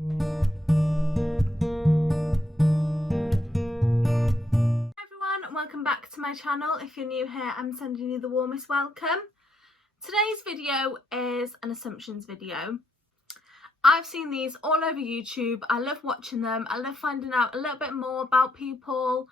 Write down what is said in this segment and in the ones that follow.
Everyone, welcome back to my channel. If you're new here, I'm sending you the warmest welcome. Today's video is an assumptions video. I've seen these all over YouTube. I love watching them. I love finding out a little bit more about people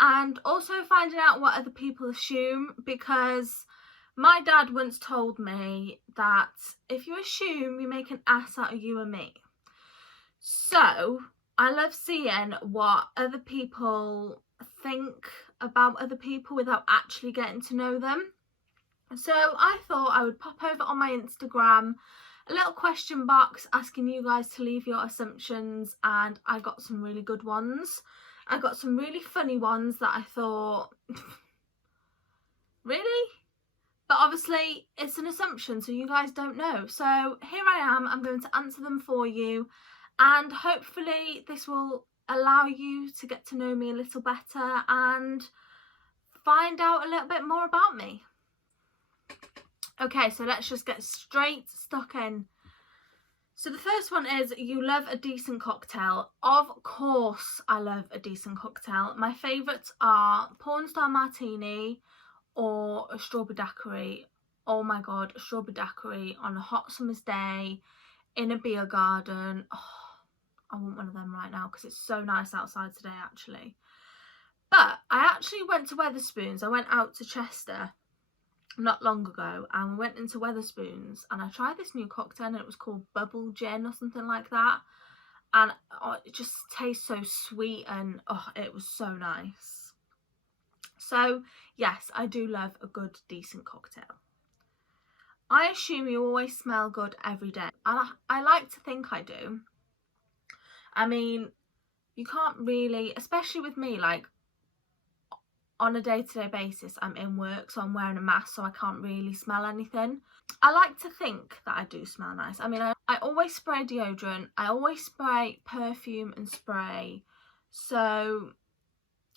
and also finding out what other people assume, because my dad once told me that if you assume, you make an ass out of you and me. So I love seeing what other people think about other people without actually getting to know them. So I thought I would pop over on my Instagram a little question box asking you guys to leave your assumptions, and I got some really good ones. I got some really funny ones that I thought, really? But obviously it's an assumption, so you guys don't know. So here I am, I'm going to answer them for you, and hopefully this will allow you to get to know me a little better and find out a little bit more about me. Okay, so let's just get straight stuck in. So the first one is, you love a decent cocktail. Of course I love a decent cocktail. My favourites are porn star martini or a strawberry daiquiri. Oh my god, a strawberry daiquiri on a hot summer's day in a beer garden. Oh, I want one of them right now because it's so nice outside today actually. But I actually went to Wetherspoons. I went out to Chester not long ago and we went into Wetherspoons and I tried this new cocktail and it was called bubble gin or something like that, and it just tastes so sweet and it was so nice. So yes, I do love a good decent cocktail. I assume you always smell good every day, and I like to think I do. I mean, you can't really, especially with me, like on a day-to-day basis I'm in work, so I'm wearing a mask, so I can't really smell anything. I like to think that I do smell nice. I mean, I always spray deodorant, I always spray perfume and spray, so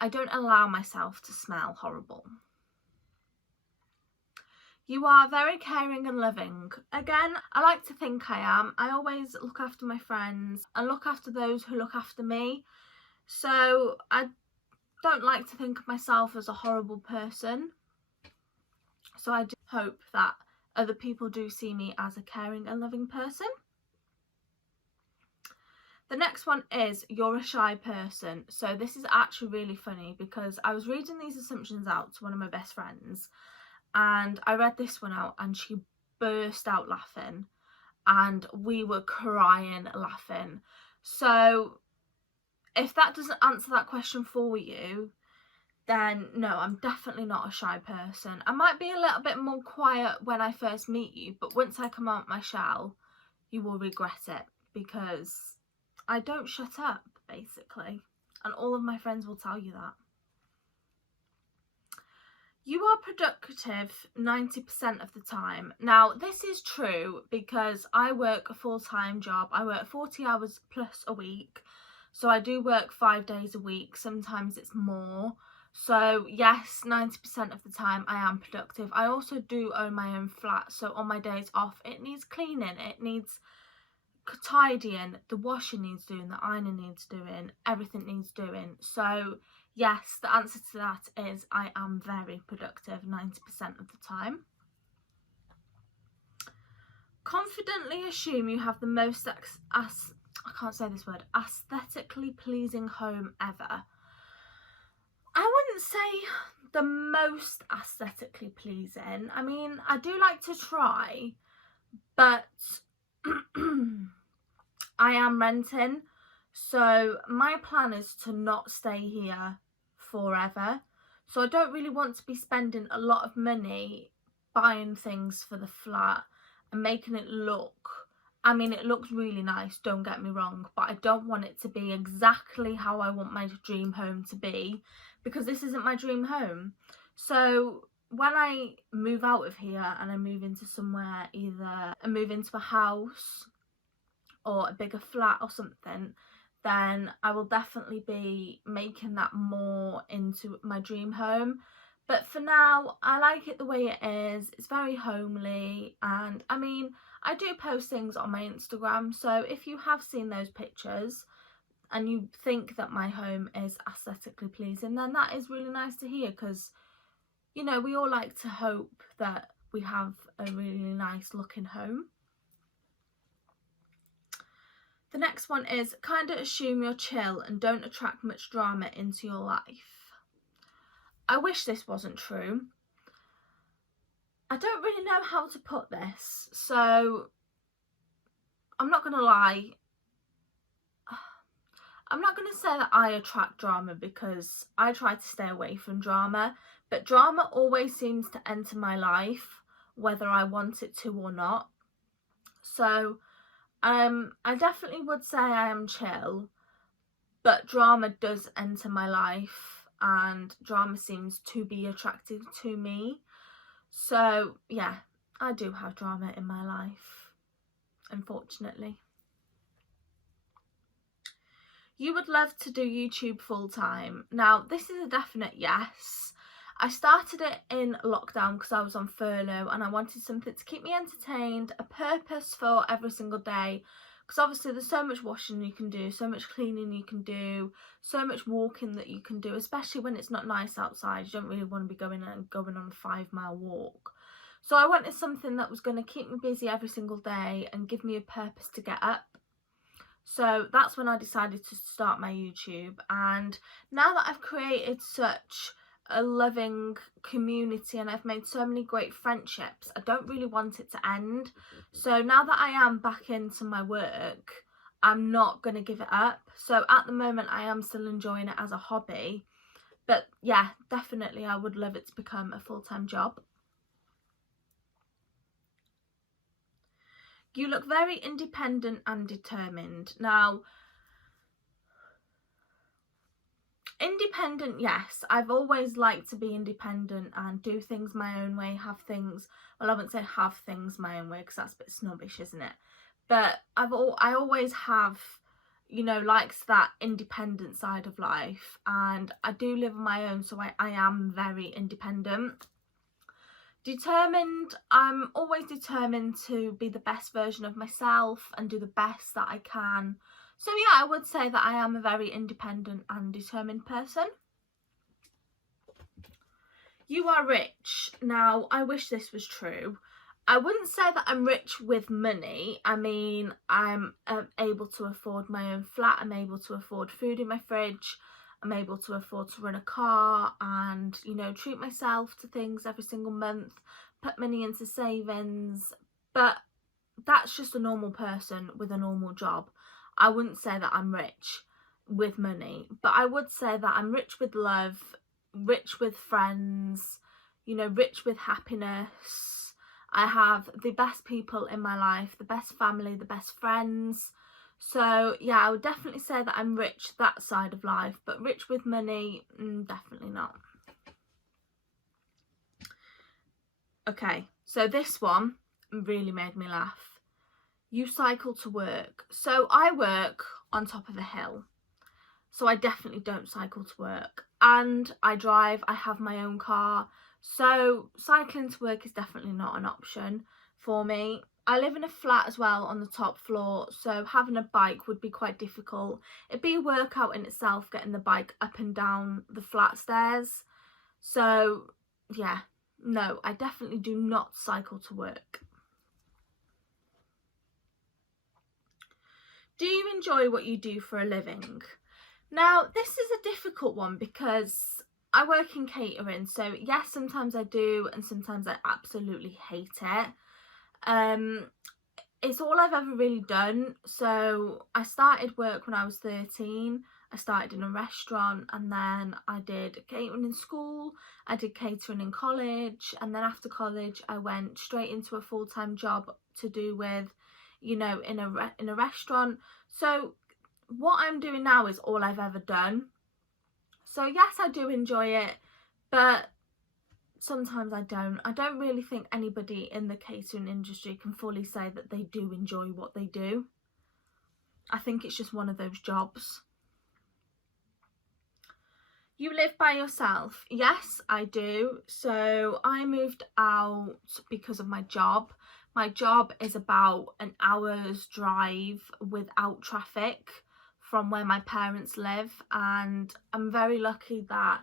I don't allow myself to smell horrible. You are very caring and loving. Again, I like to think I am. I always look after my friends and look after those who look after me, so I don't like to think of myself as a horrible person. So I do hope that other people do see me as a caring and loving person. The next one is, you're a shy person. So this is actually really funny because I was reading these assumptions out to one of my best friends and I read this one out and she burst out laughing and we were crying laughing. So if that doesn't answer that question for you, then no, I'm definitely not a shy person. I might be a little bit more quiet when I first meet you, but once I come out my shell, you will regret it because I don't shut up, basically. And all of my friends will tell you that. You are productive 90% of the time. Now, this is true because I work a full-time job. I work 40 hours plus a week. So I do work 5 days a week. Sometimes it's more. So yes, 90% of the time I am productive. I also do own my own flat. So on my days off, it needs cleaning. It needs tidying. The washing needs doing. The ironing needs doing. Everything needs doing. So yes, the answer to that is I am very productive 90% of the time. Confidently assume you have the most I can't say this word, aesthetically pleasing home ever. I wouldn't say the most aesthetically pleasing. I mean, I do like to try, but I am renting, so my plan is to not stay here forever. So I don't really want to be spending a lot of money buying things for the flat and making it look, I mean, it looks really nice, don't get me wrong, but I don't want it to be exactly how I want my dream home to be, because this isn't my dream home. So when I move out of here and I move into somewhere, either I move into a house or a bigger flat or something, then I will definitely be making that more into my dream home. But for now, I like it the way it is. It's very homely, and I mean, I do post things on my Instagram, so if you have seen those pictures and you think that my home is aesthetically pleasing, then that is really nice to hear, because, you know, we all like to hope that we have a really nice looking home. The next one is kind of assume you're chill and don't attract much drama into your life. I wish this wasn't true. I don't really know how to put this, so I'm not going to lie. I'm not going to say that I attract drama, because I try to stay away from drama, but drama always seems to enter my life, whether I want it to or not. So I definitely would say I am chill, but drama does enter my life and drama seems to be attractive to me. So yeah, I do have drama in my life, unfortunately. You would love to do YouTube full time. Now, this is a definite yes. I started it in lockdown because I was on furlough and I wanted something to keep me entertained, a purpose for every single day. Because obviously there's so much washing you can do, so much cleaning you can do, so much walking that you can do, especially when it's not nice outside. You don't really want to be going on a 5-mile walk. So I wanted something that was going to keep me busy every single day and give me a purpose to get up. So that's when I decided to start my YouTube, and now that I've created such a loving community and I've made so many great friendships, I don't really want it to end. So now that I am back into my work, I'm not going to give it up. So at the moment I am still enjoying it as a hobby, but yeah, definitely I would love it to become a full-time job. You look very independent and determined. Now, independent, yes. I've always liked to be independent and do things my own way, have things, well, I wouldn't say have things my own way because that's a bit snobbish, isn't it? But I always have, you know, liked that independent side of life, and I do live on my own, so I am very independent. Determined, I'm always determined to be the best version of myself and do the best that I can. So yeah, I would say that I am a very independent and determined person. You are rich. Now, I wish this was true. I wouldn't say that I'm rich with money. I mean, I'm able to afford my own flat. I'm able to afford food in my fridge. I'm able to afford to run a car and, you know, treat myself to things every single month, put money into savings. But that's just a normal person with a normal job. I wouldn't say that I'm rich with money, but I would say that I'm rich with love, rich with friends, you know, rich with happiness. I have the best people in my life, the best family, the best friends. So yeah, I would definitely say that I'm rich that side of life, but rich with money, definitely not. Okay, so this one really made me laugh. You cycle to work. So I work on top of a hill, so I definitely don't cycle to work, and I drive. I have my own car, so cycling to work is definitely not an option for me. I live in a flat as well on the top floor, so having a bike would be quite difficult. It'd be a workout in itself getting the bike up and down the flat stairs. So yeah, no, I definitely do not cycle to work. Do you enjoy what you do for a living? Now, this is a difficult one because I work in catering, so yes, sometimes I do and sometimes I absolutely hate it. It's all I've ever really done. So I started work when I was 13. I started in a restaurant, and then I did catering in school. I did catering in college, and then after college I went straight into a full-time job to do with, you know, in a restaurant. So what I'm doing now is all I've ever done. So yes, I do enjoy it, but sometimes I don't. I don't really think anybody in the catering industry can fully say that they do enjoy what they do. I think it's just one of those jobs. You live by yourself? Yes, I do. So I moved out because of my job, My job is about an hour's drive without traffic from where my parents live, and I'm very lucky that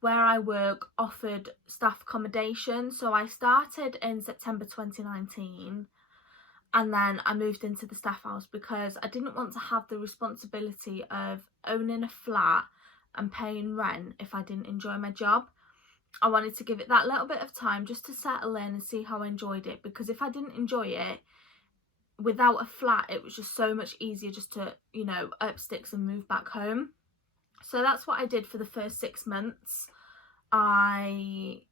where I work offered staff accommodation. So I started in September 2019, and then I moved into the staff house because I didn't want to have the responsibility of owning a flat and paying rent if I didn't enjoy my job. I wanted to give it that little bit of time just to settle in and see how I enjoyed it, because if I didn't enjoy it, without a flat it was just so much easier just to, you know, up sticks and move back home. So that's what I did for the first 6 months. I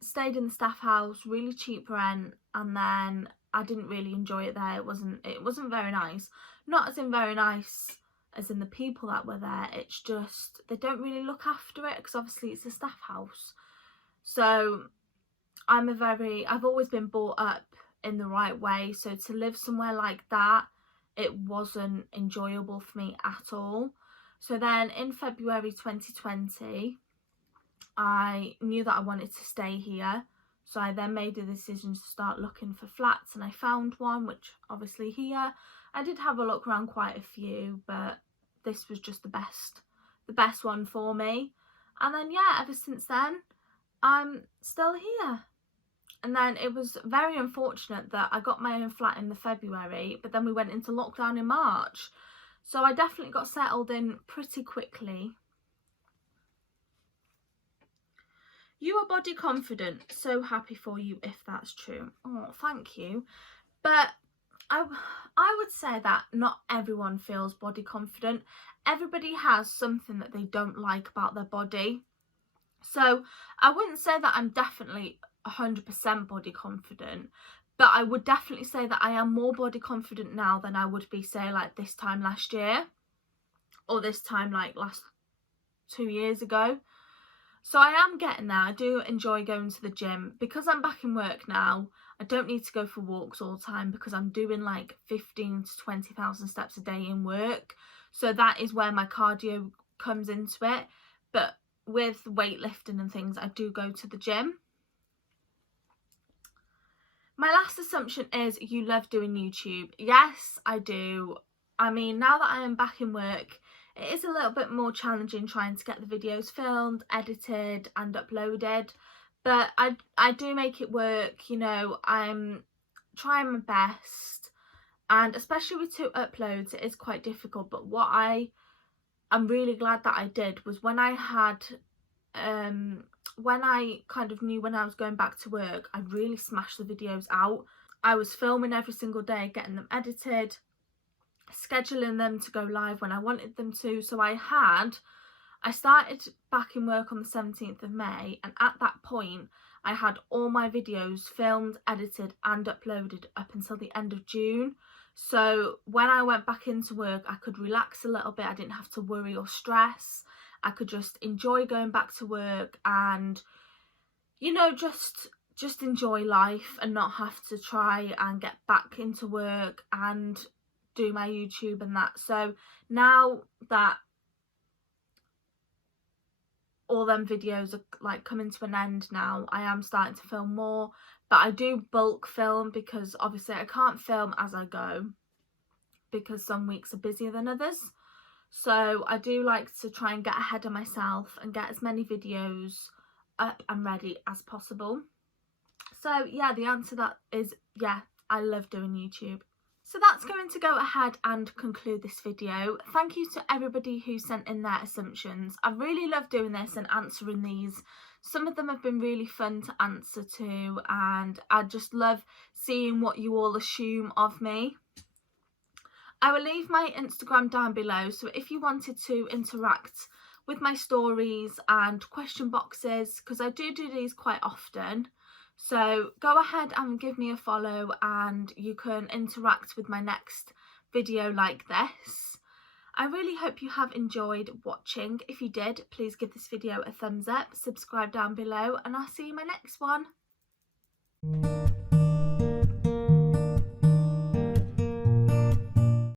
stayed in the staff house, really cheap rent, and then I didn't really enjoy it there. It wasn't very nice. Not as in very nice as in the people that were there, it's just they don't really look after it, because obviously it's a staff house. So I've always been brought up in the right way, so to live somewhere like that, it wasn't enjoyable for me at all. So then in February 2020, I knew that I wanted to stay here, so I then made the decision to start looking for flats, and I found one, which obviously here. I did have a look around quite a few, but this was just the best one for me. And then yeah, ever since then I'm still here. And then it was very unfortunate that I got my own flat in the February, but then we went into lockdown in March, so I definitely got settled in pretty quickly. You are body confident, so happy for you if that's true. Oh, thank you. But I would say that not everyone feels body confident. Everybody has something that they don't like about their body. So I wouldn't say that I'm definitely 100% body confident, but I would definitely say that I am more body confident now than I would be, say, like this time last year, or this time like last 2 years ago. So I am getting there. I do enjoy going to the gym. Because I'm back in work now, I don't need to go for walks all the time, because I'm doing like 15 to 20,000 steps a day in work. So that is where my cardio comes into it. But with weightlifting and things, I do go to the gym. My last assumption is you love doing YouTube. Yes, I do. I mean, now that I am back in work, it is a little bit more challenging trying to get the videos filmed, edited and uploaded, but I do make it work. You know, I'm trying my best, and especially with 2 uploads it is quite difficult. But what I'm really glad that I did was when I kind of knew when I was going back to work, I really smashed the videos out. I was filming every single day, getting them edited, scheduling them to go live when I wanted them to. So I started back in work on the 17th of May, and at that point I had all my videos filmed, edited and uploaded up until the end of June. So when I went back into work, I could relax a little bit. I didn't have to worry or stress. I could just enjoy going back to work and, you know, just enjoy life and not have to try and get back into work and do my YouTube and that. So now that all them videos are like coming to an end now, I am starting to film more, but I do bulk film because obviously I can't film as I go because some weeks are busier than others. So I do like to try and get ahead of myself and get as many videos up and ready as possible. So yeah, the answer to that is yeah, I love doing YouTube. So that's going to go ahead and conclude this video. Thank you to everybody who sent in their assumptions. I really love doing this and answering these. Some of them have been really fun to answer to, and I just love seeing what you all assume of me. I will leave my Instagram down below, so if you wanted to interact with my stories and question boxes, because I do these quite often, so go ahead and give me a follow and you can interact with my next video like this. I really hope you have enjoyed watching. If you did, please give this video a thumbs up, subscribe down below, and I'll see you in my next one.